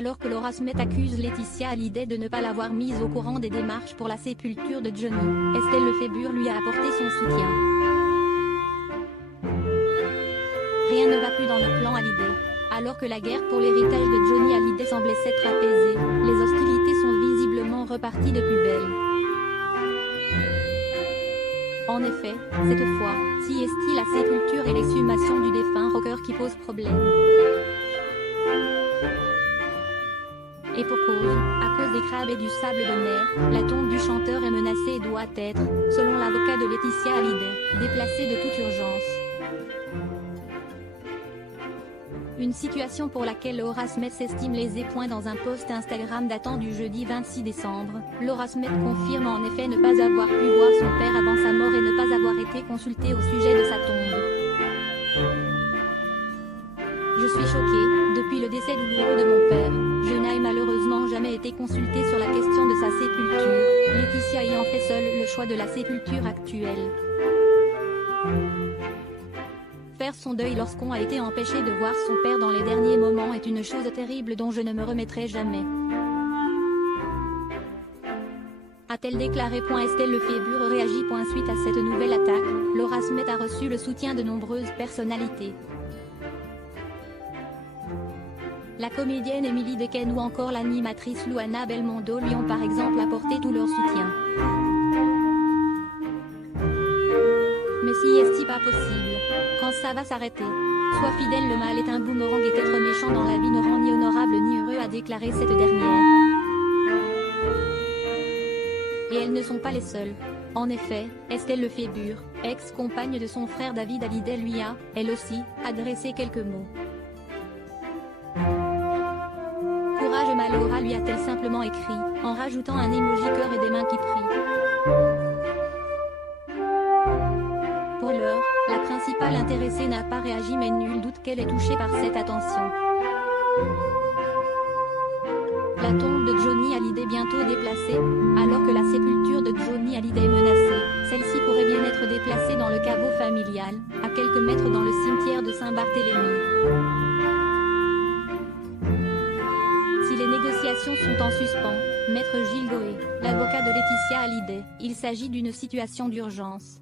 alors que Laura Smith accuse Laetitia Hallyday de ne pas l'avoir mise au courant des démarches pour la sépulture de Johnny, Estelle Lefébure lui a apporté son soutien. Rien ne va plus dans le clan Hallyday. Alors que la guerre pour l'héritage de Johnny Hallyday semblait s'être apaisée, les hostilités sont visiblement reparties de plus belle. En effet, cette fois, si est-il la sépulture et l'exhumation du défunt rocker qui pose problème. Et pour cause, à cause des crabes et du sable de mer, la tombe du chanteur est menacée et doit être, selon l'avocat de Laetitia Hallyday, déplacée de toute urgence. Une situation pour laquelle Laura Smith s'estime lésée. Dans un post Instagram datant du jeudi 26 décembre, Laura Smith confirme en effet ne pas avoir pu voir son père avant sa mort et ne pas avoir été consultée au sujet de sa tombe. Je suis choquée, depuis le décès douloureux de mon père, je n'ai malheureusement jamais été consultée sur la question de sa sépulture, Laetitia ayant fait seule le choix de la sépulture actuelle. Faire son deuil lorsqu'on a été empêché de voir son père dans les derniers moments est une chose terrible dont je ne me remettrai jamais. A-t-elle déclaré. Estelle Lefébure réagit. Suite à cette nouvelle attaque, Laura Smith a reçu le soutien de nombreuses personnalités. La comédienne Emily Dequesne ou encore l'animatrice Luana Belmondo lui ont par exemple apporté tout leur soutien. Mais si est-ce pas possible? Quand ça va s'arrêter? Sois fidèle, le mal est un boomerang et être méchant dans la vie ne rend ni honorable ni heureux, a déclaré cette dernière. Et elles ne sont pas les seules. En effet, Estelle Lefébure, ex-compagne de son frère David Hallyday lui a, elle aussi, adressé quelques mots. Courage ma Laura, lui a-t-elle simplement écrit, en rajoutant un emoji cœur et des mains qui prient. Pour l'heure, la principale intéressée n'a pas réagi mais nul doute qu'elle est touchée par cette attention. La tombe de Johnny Hallyday bientôt déplacée, alors que la sépulture de Johnny Hallyday est menacée, celle-ci pourrait bien être déplacée dans le caveau familial, à quelques mètres dans le cimetière de Saint-Barthélemy. Si les négociations sont en suspens, Maître Gilles Goé, l'avocat de Laetitia Hallyday, il s'agit d'une situation d'urgence.